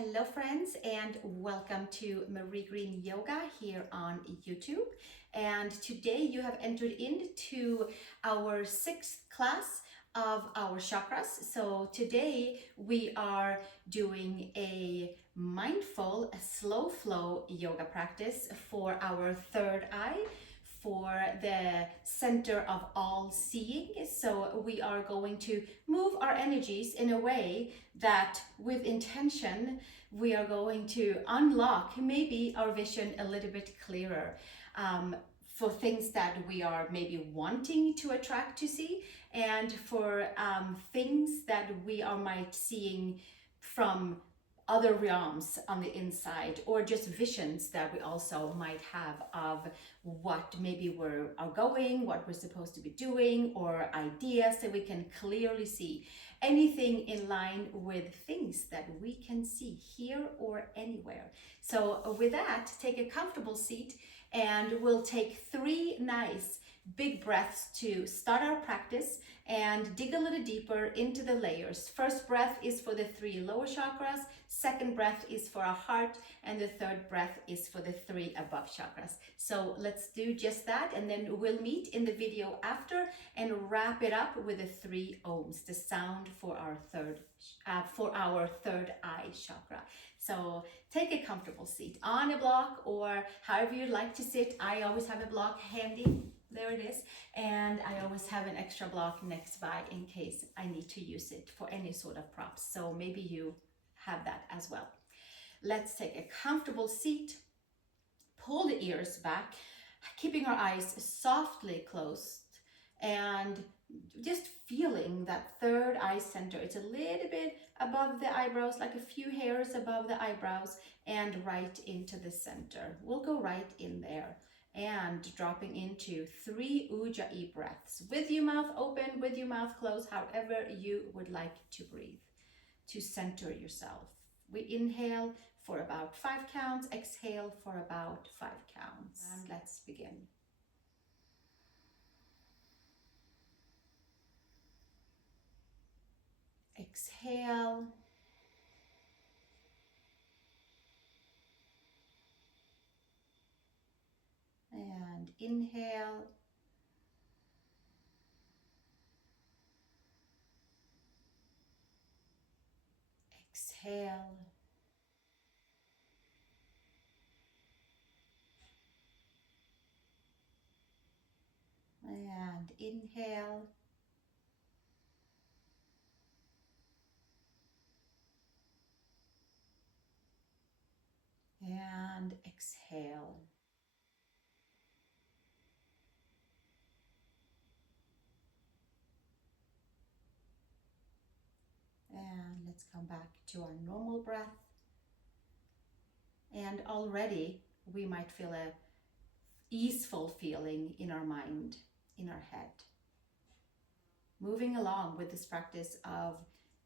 Hello friends, and welcome to Marie Green Yoga here on YouTube. And today you have entered into our 6th class of our chakras. So today we are doing a mindful, slow flow yoga practice for our third eye, for the center of all seeing. So we are going to move our energies in a way that with intention we are going to unlock maybe our vision a little bit clearer, for things that we are maybe wanting to attract to see, and for things that we are might seeing from other realms on the inside, or just visions that we also might have of what maybe are going, what we're supposed to be doing, or ideas that we can clearly see. Anything in line with things that we can see here or anywhere. So with that, take a comfortable seat and we'll take 3 nice big breaths to start our practice and dig a little deeper into the layers. First breath is for the 3 lower chakras, second breath is for our heart, and the third breath is for the 3 above chakras. So let's do just that, and then we'll meet in the video after and wrap it up with the 3 ohms, the sound for our third eye chakra. So take a comfortable seat on a block or however you like to sit. I always have a block handy. There it is. And I always have an extra block next by in case I need to use it for any sort of props. So maybe you have that as well. Let's take a comfortable seat. Pull the ears back, keeping our eyes softly closed and just feeling that third eye center. It's a little bit above the eyebrows, like a few hairs above the eyebrows, and right into the center. We'll go right in there and dropping into 3 Ujjai breaths with your mouth open, with your mouth closed, however you would like to breathe to center yourself. We inhale for about 5 counts, exhale for about 5 counts. And let's begin. Exhale. And inhale. Exhale. And inhale. And exhale. And let's come back to our normal breath. And already we might feel a easeful feeling in our mind, in our head. Moving along with this practice of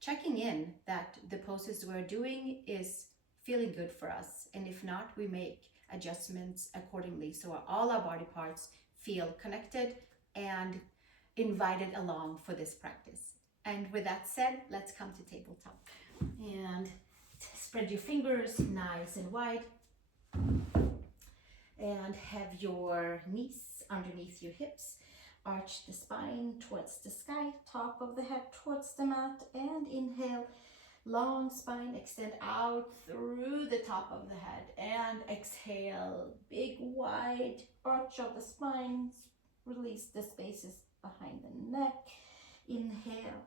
checking in that the poses we're doing is feeling good for us. And if not, we make adjustments accordingly so all our body parts feel connected and invited along for this practice. And with that said, let's come to tabletop. And spread your fingers nice and wide. And have your knees underneath your hips. Arch the spine towards the sky, top of the head towards the mat, and inhale. Long spine, extend out through the top of the head, and exhale. Big wide arch of the spine. Release the spaces behind the neck. Inhale.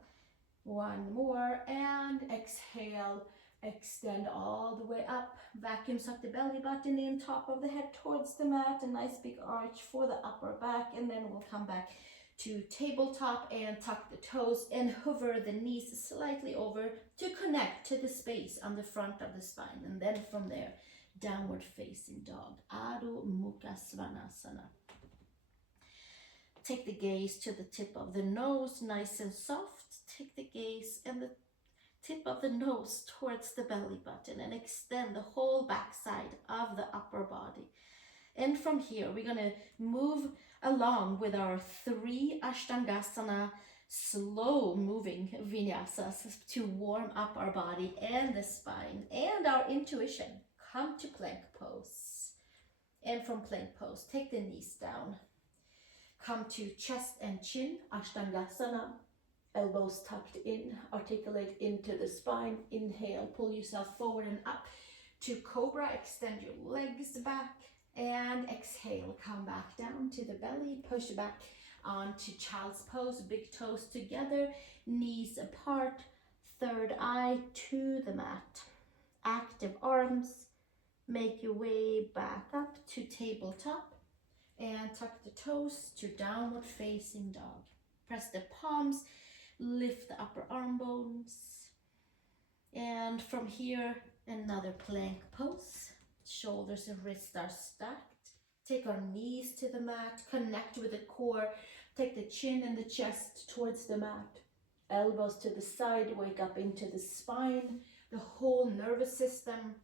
1 more, and exhale. Extend all the way up. Vacuum suck the belly button in, top of the head towards the mat. A nice big arch for the upper back, and then we'll come back to tabletop and tuck the toes and hover the knees slightly over to connect to the space on the front of the spine. And then from there, downward facing dog, Adho Mukha Svanasana. Take the gaze to the tip of the nose, nice and soft. Take the gaze and the tip of the nose towards the belly button and extend the whole backside of the upper body. And from here, we're going to move along with our 3 Ashtangasana slow moving vinyasas to warm up our body and the spine and our intuition. Come to plank pose. And from plank pose, take the knees down. Come to chest and chin, Ashtangasana. Elbows tucked in, articulate into the spine. Inhale, pull yourself forward and up to cobra. Extend your legs back. And exhale, come back down to the belly. Push back onto child's pose. Big toes together, knees apart. Third eye to the mat. Active arms. Make your way back up to tabletop. And tuck the toes to downward facing dog. Press the palms. Lift the upper arm bones. And from here, another plank pose. Shoulders and wrists are stacked. Take our knees to the mat. Connect with the core. Take the chin and the chest towards the mat. Elbows to the side. Wake up into the spine. The whole nervous system.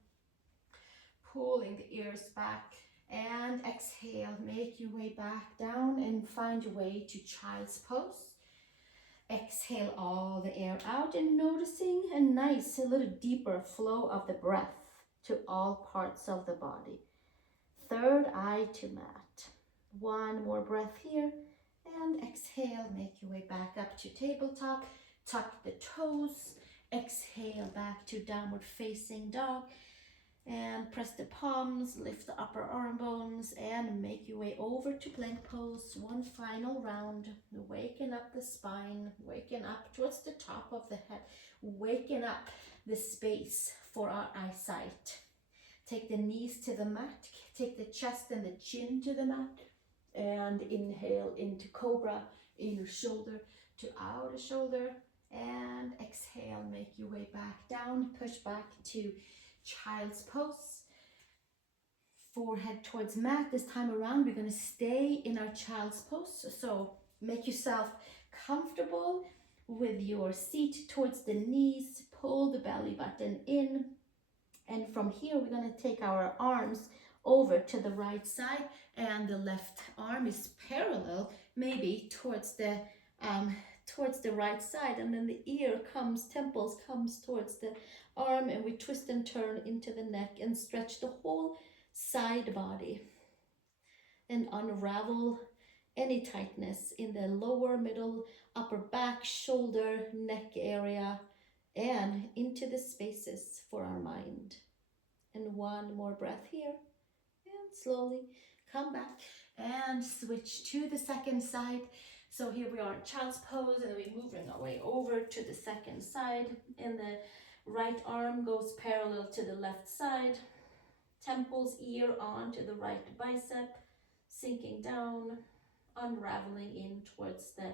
Pulling the ears back. And exhale. Make your way back down and find your way to child's pose. Exhale all the air out and noticing a nice, a little deeper flow of the breath to all parts of the body. Third eye to mat. One more breath here and exhale. Make your way back up to tabletop. Tuck the toes. Exhale back to downward facing dog. And press the palms, lift the upper arm bones and make your way over to plank pose. One final round, waking up the spine, waking up towards the top of the head, waking up the space for our eyesight. Take the knees to the mat, take the chest and the chin to the mat, and inhale into cobra, inner shoulder to outer shoulder, and exhale, make your way back down, push back to child's pose. Forehead towards mat. This time around we're going to stay in our child's pose, so make yourself comfortable with your seat towards the knees. Pull the belly button in, and from here we're going to take our arms over to the right side and the left arm is parallel maybe towards the right side, and then the ear comes, temples comes towards the arm, and we twist and turn into the neck and stretch the whole side body and unravel any tightness in the lower, middle, upper back, shoulder, neck area, and into the spaces for our mind. And one more breath here, and slowly come back and switch to the second side. So here we are in child's pose, and we're moving our way over to the second side, and the right arm goes parallel to the left side, temples, ear on to the right bicep, sinking down, unraveling in towards the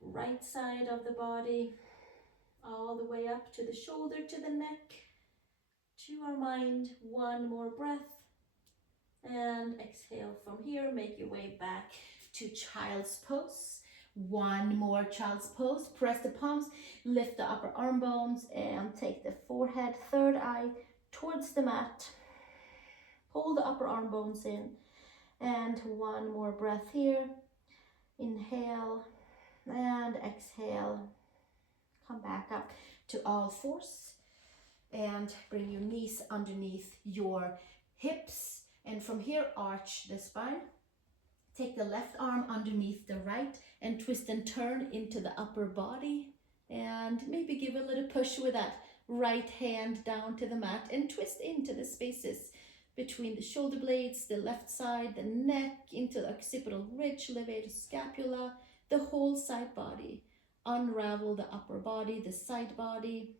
right side of the body, all the way up to the shoulder, to the neck, to our mind. One more breath, and exhale from here. Make your way back to child's pose. One more child's pose. Press the palms, lift the upper arm bones, and take the forehead, third eye towards the mat. Pull the upper arm bones in, and one more breath here. Inhale and exhale. Come back up to all fours and bring your knees underneath your hips, and from here arch the spine. Take the left arm underneath the right and twist and turn into the upper body, and maybe give a little push with that right hand down to the mat and twist into the spaces between the shoulder blades, the left side, the neck, into the occipital ridge, levator scapula, the whole side body. Unravel the upper body, the side body,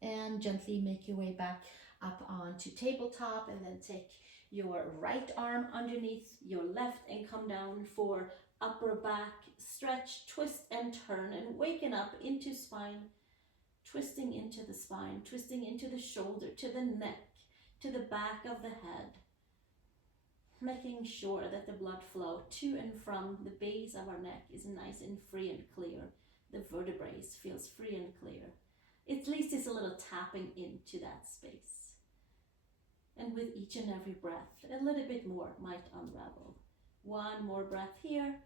and gently make your way back up onto tabletop, and then take your right arm underneath your left and come down for upper back stretch, twist and turn, and waking up into spine, twisting into the spine, twisting into the shoulder, to the neck, to the back of the head, making sure that the blood flow to and from the base of our neck is nice and free and clear. The vertebrae feels free and clear. At least it's a little tapping into that space. And with each and every breath, a little bit more might unravel. One more breath here.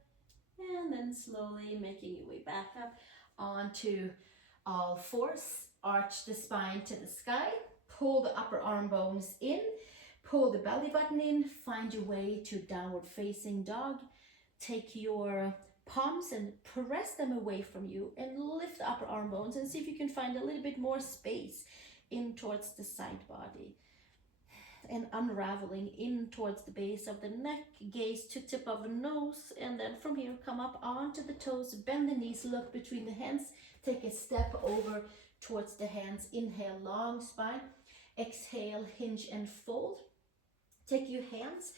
And then slowly making your way back up onto all fours. Arch the spine to the sky. Pull the upper arm bones in. Pull the belly button in. Find your way to downward facing dog. Take your palms and press them away from you and lift the upper arm bones and see if you can find a little bit more space in towards the side body. And unraveling in towards the base of the neck, gaze to tip of the nose, and then from here come up onto the toes, bend the knees, look between the hands, take a step over towards the hands, inhale, long spine, exhale, hinge and fold. Take your hands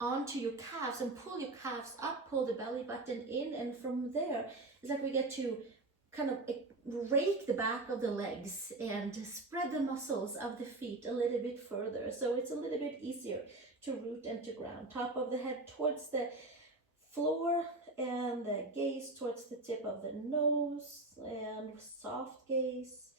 onto your calves and pull your calves up, pull the belly button in, and from there, it's like we get to kind of rake the back of the legs and spread the muscles of the feet a little bit further, so it's a little bit easier to root and to ground. Top of the head towards the floor and the gaze towards the tip of the nose, and soft gaze.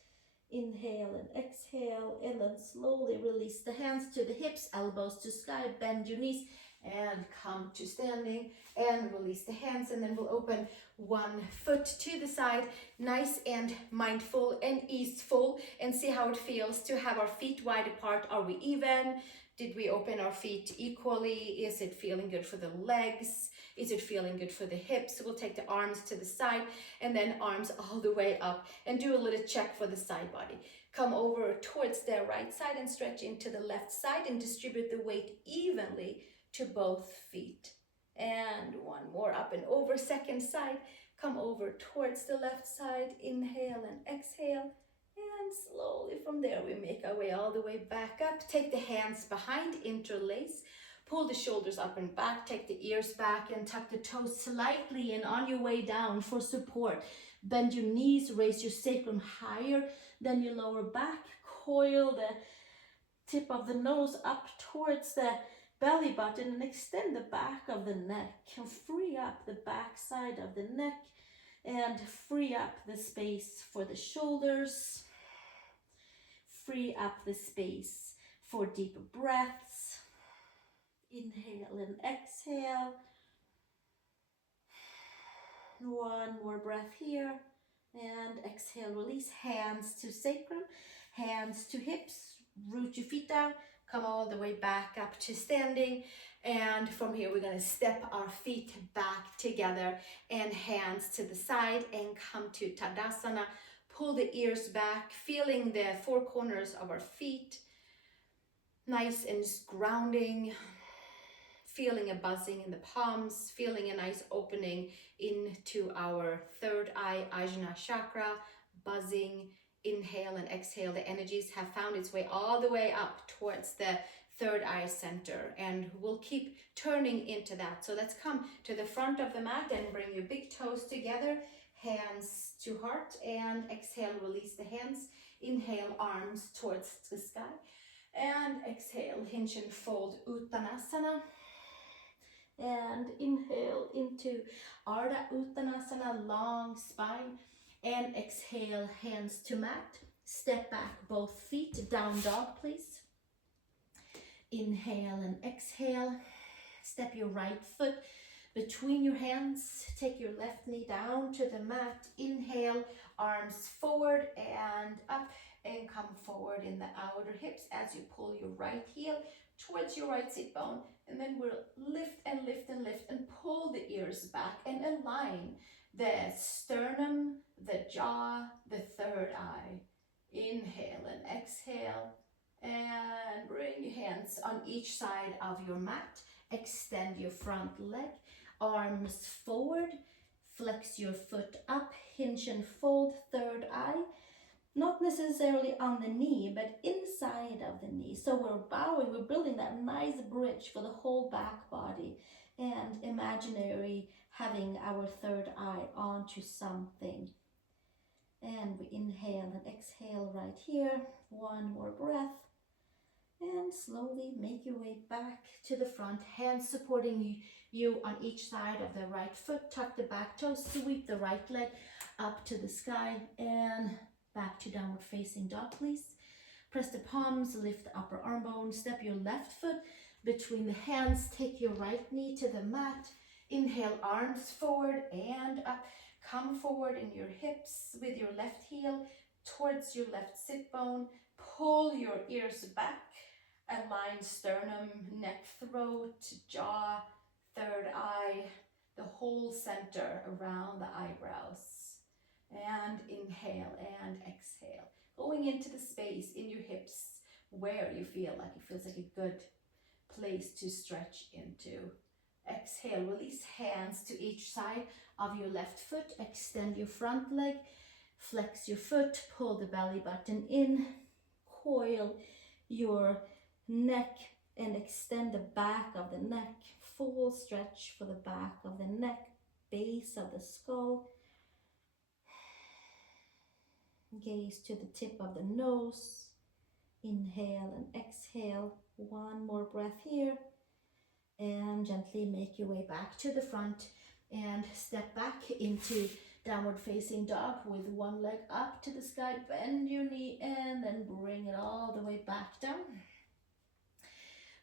Inhale and exhale, and then slowly release the hands to the hips, elbows to sky, bend your knees and come to standing, and release the hands, and then we'll open one foot to the side, nice and mindful and easeful, and see how it feels to have our feet wide apart. Are we even? Did we open our feet equally? Is it feeling good for the legs? Is it feeling good for the hips? We'll take the arms to the side and then arms all the way up, and do a little check for the side body. Come over towards the right side and stretch into the left side and distribute the weight evenly to both feet. And one more, up and over, second side. Come over towards the left side, inhale and exhale. And slowly from there, we make our way all the way back up. Take the hands behind, interlace. Pull the shoulders up and back, take the ears back and tuck the toes slightly in on your way down for support. Bend your knees, raise your sacrum higher than your lower back. Coil the tip of the nose up towards the belly button and extend the back of the neck. Free up the back side of the neck and free up the space for the shoulders. Free up the space for deeper breaths. Inhale and exhale. One more breath here. And exhale, release. Hands to sacrum, hands to hips. Root your feet down. Come all the way back up to standing. And from here, we're going to step our feet back together and hands to the side and come to Tadasana. Pull the ears back, feeling the four corners of our feet. Nice and just grounding. Feeling a buzzing in the palms, feeling a nice opening into our third eye, Ajna Chakra, buzzing. Inhale and exhale. The energies have found its way all the way up towards the third eye center, and we'll keep turning into that. So let's come to the front of the mat and bring your big toes together, hands to heart, and exhale, release the hands. Inhale, arms towards the sky, and exhale, hinge and fold, Uttanasana. And inhale into Ardha Uttanasana, long spine. And exhale, hands to mat. Step back both feet, down dog, please. Inhale and exhale. Step your right foot between your hands. Take your left knee down to the mat. Inhale, arms forward and up, and come forward in the outer hips as you pull your right heel towards your right sit bone. And then we'll lift and lift and lift and pull the ears back and align the sternum, the jaw, the third eye. Inhale and exhale, and bring your hands on each side of your mat. Extend your front leg, arms forward, flex your foot up, hinge and fold, third eye. Not necessarily on the knee, but inside of the knee. So we're bowing, we're building that nice bridge for the whole back body, and imaginary having our third eye onto something. And we inhale and exhale right here. One more breath. And slowly make your way back to the front, hands supporting you on each side of the right foot. Tuck the back toes, sweep the right leg up to the sky, and back to downward facing dog, please. Press the palms, lift the upper arm bone, step your left foot between the hands, take your right knee to the mat, Inhale, arms forward and up. Come forward in your hips with your left heel towards your left sit bone. Pull your ears back. Align sternum, neck, throat, jaw, third eye, the whole center around the eyebrows. And inhale and exhale. Going into the space in your hips where you feel like it feels like a good place to stretch into. Exhale, release hands to each side of your left foot. Extend your front leg, flex your foot, pull the belly button in, coil your neck and extend the back of the neck. Full stretch for the back of the neck, base of the skull. Gaze to the tip of the nose. Inhale and exhale. One more breath here. And gently make your way back to the front and step back into downward facing dog with one leg up to the sky. Bend your knee and then bring it all the way back down.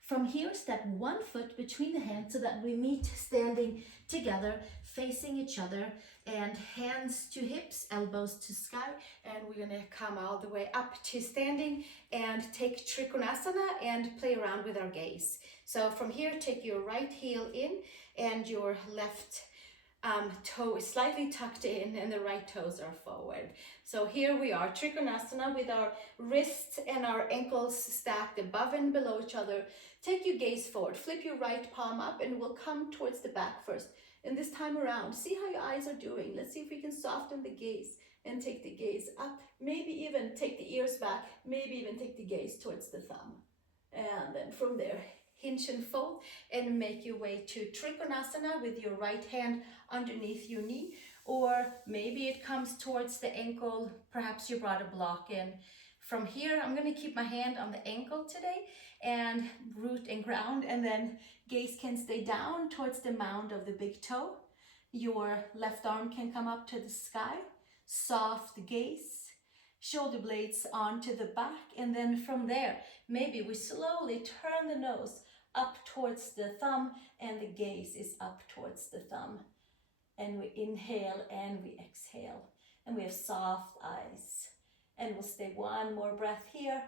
From here, step one foot between the hands so that we meet standing together, facing each other, and hands to hips, elbows to sky. And we're gonna come all the way up to standing and take trikonasana and play around with our gaze. So from here, take your right heel in and your left toe is slightly tucked in and the right toes are forward. So here we are, trikonasana, with our wrists and our ankles stacked above and below each other. Take your gaze forward, flip your right palm up, and we'll come towards the back first. And this time around, see how your eyes are doing. Let's see if we can soften the gaze and take the gaze up. Maybe even take the ears back, maybe even take the gaze towards the thumb. And then from there, hinge and fold and make your way to trikonasana with your right hand underneath your knee, or maybe it comes towards the ankle, perhaps you brought a block in. From here, I'm going to keep my hand on the ankle today and root and ground, and then gaze can stay down towards the mound of the big toe. Your left arm can come up to the sky, soft gaze, shoulder blades onto the back, and then from there, maybe we slowly turn the nose up towards the thumb and the gaze is up towards the thumb. And we inhale and we exhale. And we have soft eyes. And we'll stay one more breath here.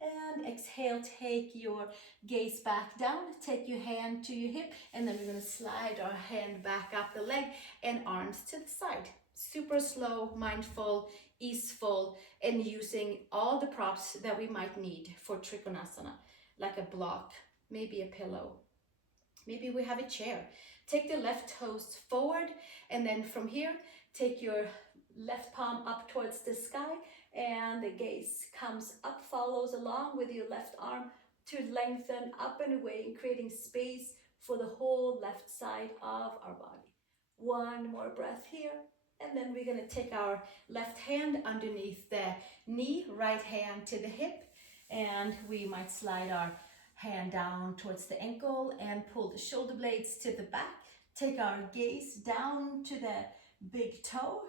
And exhale, take your gaze back down. Take your hand to your hip. And then we're going to slide our hand back up the leg and arms to the side. Super slow, mindful, easeful, and using all the props that we might need for trikonasana, like a block, maybe a pillow, maybe we have a chair. Take the left toes forward, and then from here, take your left palm up towards the sky, and the gaze comes up, follows along with your left arm to lengthen up and away, creating space for the whole left side of our body. One more breath here. And then we're going to take our left hand underneath the knee, right hand to the hip, and we might slide our hand down towards the ankle and pull the shoulder blades to the back. Take our gaze down to the big toe.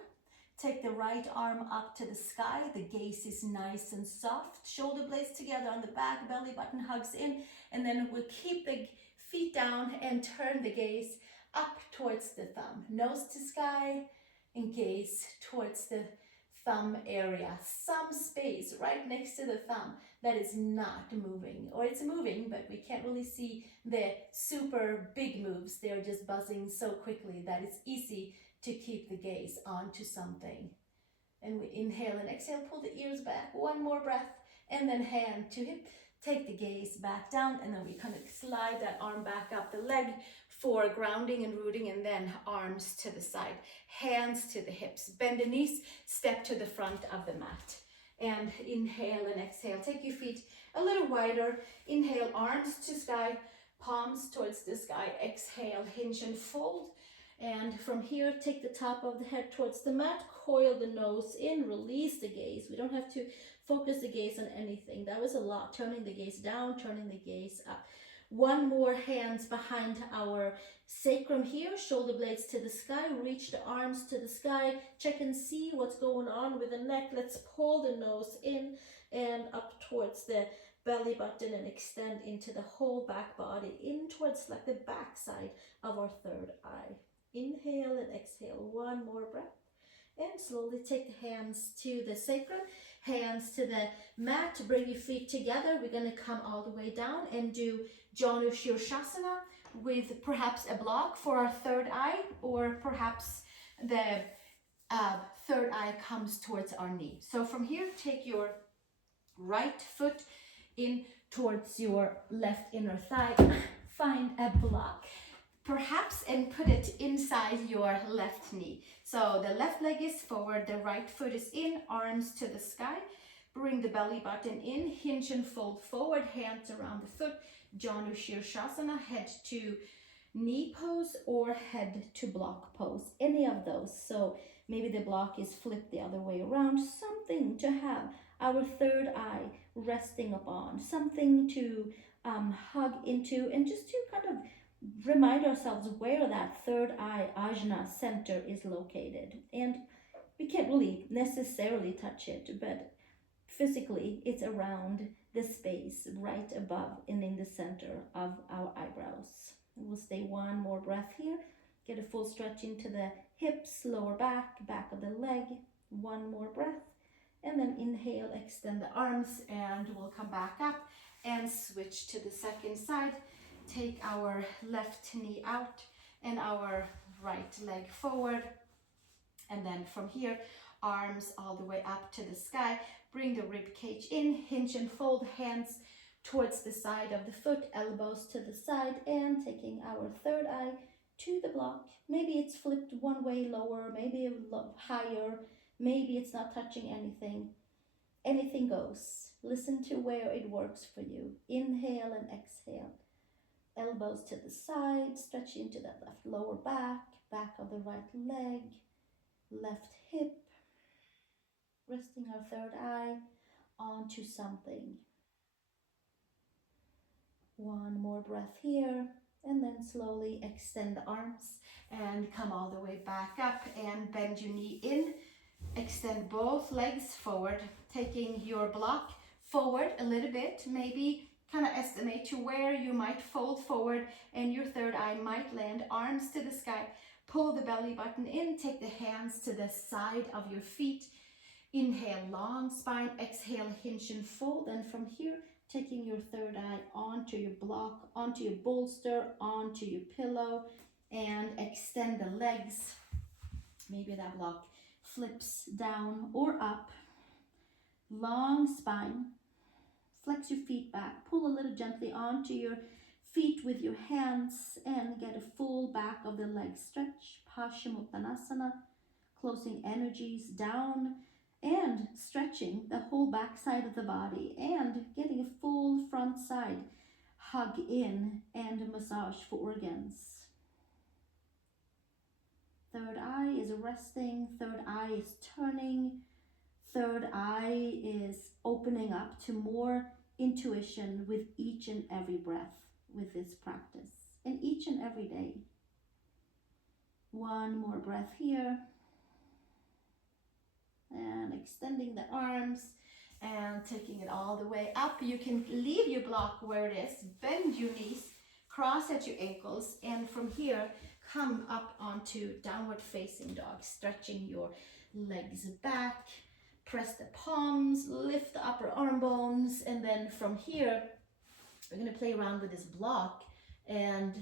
Take the right arm up to the sky. The gaze is nice and soft. Shoulder blades together on the back, belly button hugs in, and then we'll keep the feet down and turn the gaze up towards the thumb. Nose to sky. And gaze towards the thumb area, some space right next to the thumb that is not moving, or it's moving, but we can't really see the super big moves. They're just buzzing so quickly that it's easy to keep the gaze onto something. And we inhale and exhale, pull the ears back, one more breath, and then hand to hip, take the gaze back down, and then we kind of slide that arm back up the leg for grounding and rooting, and then arms to the side, hands to the hips, bend the knees, step to the front of the mat. And inhale and exhale, take your feet a little wider, inhale, arms to sky, palms towards the sky, exhale, hinge and fold. And from here, take the top of the head towards the mat, coil the nose in, release the gaze. We don't have to focus the gaze on anything. That was a lot, turning the gaze down, turning the gaze up. One more, hands behind our sacrum here, shoulder blades to the sky, reach the arms to the sky, check and see what's going on with the neck. Let's pull the nose in and up towards the belly button and extend into the whole back body, in towards like the back side of our third eye. Inhale and exhale, one more breath. And slowly take the hands to the sacrum, hands to the mat, bring your feet together. We're going to come all the way down and do Janu Shirshasana with perhaps a block for our third eye, or perhaps the third eye comes towards our knee. So from here, take your right foot in towards your left inner thigh, find a block perhaps, and put it inside your left knee. So the left leg is forward, the right foot is in, arms to the sky. Bring the belly button in, hinge and fold forward, hands around the foot. Janu Shirshasana, head to knee pose or head to block pose, any of those. So maybe the block is flipped the other way around, something to have our third eye resting upon, something to hug into, and just to kind of remind ourselves where that third eye Ajna center is located. And we can't really necessarily touch it, but physically it's around the space right above and in the center of our eyebrows. We'll stay one more breath here. Get a full stretch into the hips, lower back, back of the leg. One more breath. And then inhale, extend the arms, and we'll come back up and switch to the second side. Take our left knee out and our right leg forward. And then from here, arms all the way up to the sky. Bring the rib cage in, hinge and fold, hands towards the side of the foot, elbows to the side, and taking our third eye to the block. Maybe it's flipped one way lower, maybe higher, maybe it's not touching anything. Anything goes. Listen to where it works for you. Inhale and exhale. Elbows to the side, stretch into that left lower back, back of the right leg, left hip, resting our third eye onto something. One more breath here, and then slowly extend the arms and come all the way back up and bend your knee in. Extend both legs forward, taking your block forward a little bit, maybe kind of estimate to where you might fold forward and your third eye might land, arms to the sky. Pull the belly button in, take the hands to the side of your feet. Inhale, long spine, exhale, hinge and fold. And from here, taking your third eye onto your block, onto your bolster, onto your pillow, and extend the legs. Maybe that block flips down or up. Long spine. Flex your feet back. Pull a little gently onto your feet with your hands and get a full back of the leg stretch. Paschimottanasana. Closing energies down and stretching the whole back side of the body and getting a full front side hug in and massage for organs. Third eye is resting, third eye is turning, third eye is opening up to more intuition with each and every breath with this practice, and each and every day. One more breath here. And extending the arms and taking it all the way up. You can leave your block where it is, bend your knees, cross at your ankles, and from here come up onto downward facing dog, stretching your legs back, press the palms, lift the upper arm bones, and then from here we're going to play around with this block and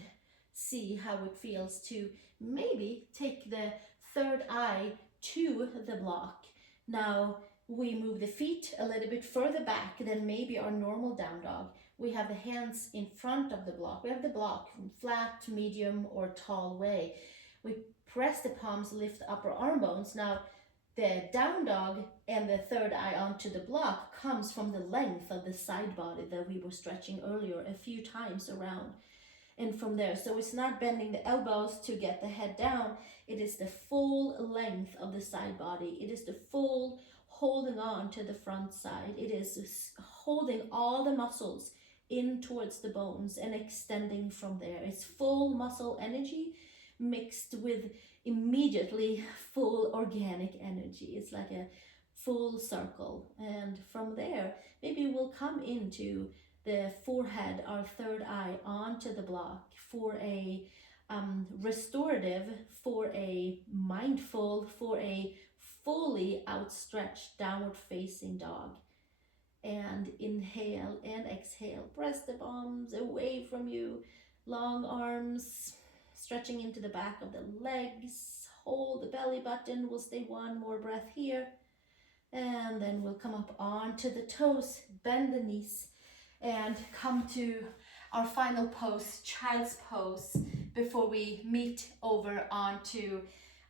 see how it feels to maybe take the third eye to the block. Now we move the feet a little bit further back than maybe our normal down dog. We have the hands in front of the block. We have the block from flat, medium, or tall way. We press the palms, lift the upper arm bones. Now the down dog and the third eye onto the block comes from the length of the side body that we were stretching earlier a few times around. And from there, so it's not bending the elbows to get the head down. It is the full length of the side body. It is the full holding on to the front side. It is holding all the muscles in towards the bones and extending from there. It's full muscle energy mixed with immediately full organic energy. It's like a full circle. And from there, maybe we'll come into the forehead, our third eye, onto the block for a restorative, for a mindful, for a fully outstretched downward facing dog. And inhale and exhale, press the palms away from you, long arms stretching into the back of the legs, hold the belly button, we'll stay one more breath here, and then we'll come up onto the toes, bend the knees, and come to our final pose, child's pose, before we meet over onto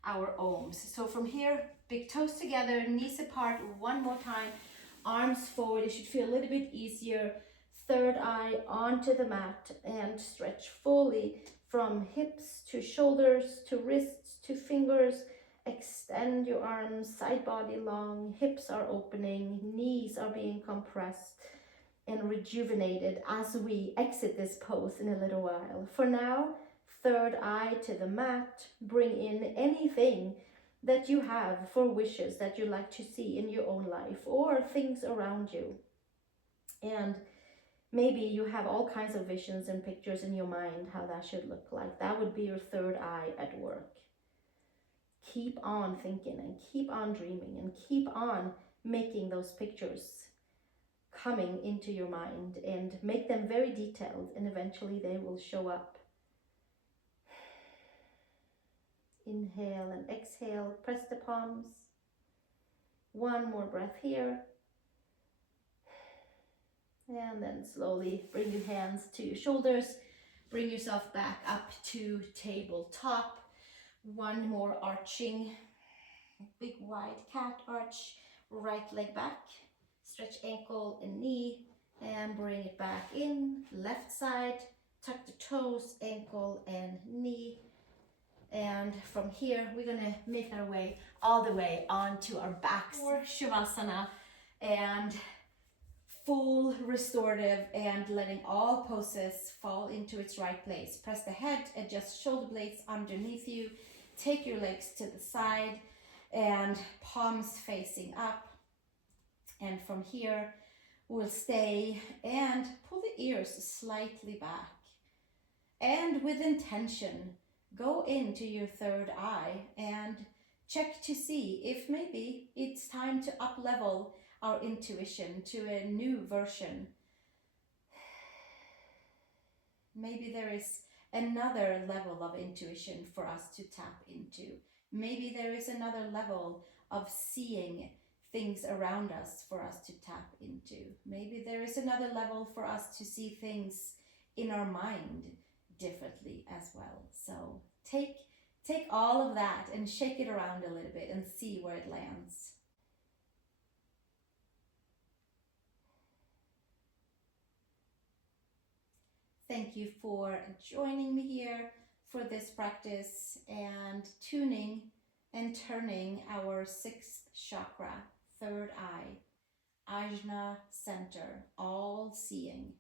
our ohms. So from here, big toes together, knees apart, one more time, arms forward. It should feel a little bit easier. Third eye onto the mat and stretch fully from hips to shoulders to wrists to fingers. Extend your arms, side body long, hips are opening, knees are being compressed and rejuvenated as we exit this pose in a little while. For now, third eye to the mat, bring in anything that you have for wishes that you like to see in your own life or things around you. And maybe you have all kinds of visions and pictures in your mind how that should look like. That would be your third eye at work. Keep on thinking and keep on dreaming and keep on making those pictures coming into your mind, and make them very detailed, and eventually they will show up. Inhale and exhale, press the palms. One more breath here. And then slowly bring your hands to your shoulders. Bring yourself back up to tabletop. One more arching, big wide cat arch. Right leg back. Stretch ankle and knee. And bring it back in. Left side. Tuck the toes, ankle and knee. And from here, we're gonna make our way all the way onto our backs for Shavasana, and full restorative, and letting all poses fall into its right place. Press the head, adjust shoulder blades underneath you, take your legs to the side, and palms facing up. And from here, we'll stay and pull the ears slightly back. And with intention, go into your third eye and check to see if maybe it's time to up-level our intuition to a new version. Maybe there is another level of intuition for us to tap into. Maybe there is another level of seeing things around us for us to tap into. Maybe there is another level for us to see things in our mind differently as well. So take all of that and shake it around a little bit and see where it lands. Thank you for joining me here for this practice and tuning and turning our sixth chakra, third eye, Ajna center, all seeing.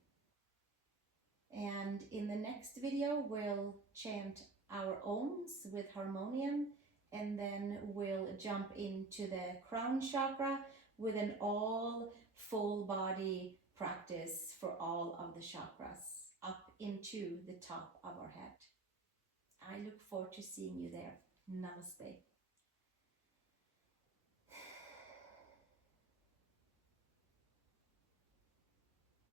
And in the next video, we'll chant our ohms with harmonium, and then we'll jump into the crown chakra with an all full body practice for all of the chakras up into the top of our head. I look forward to seeing you there. Namaste.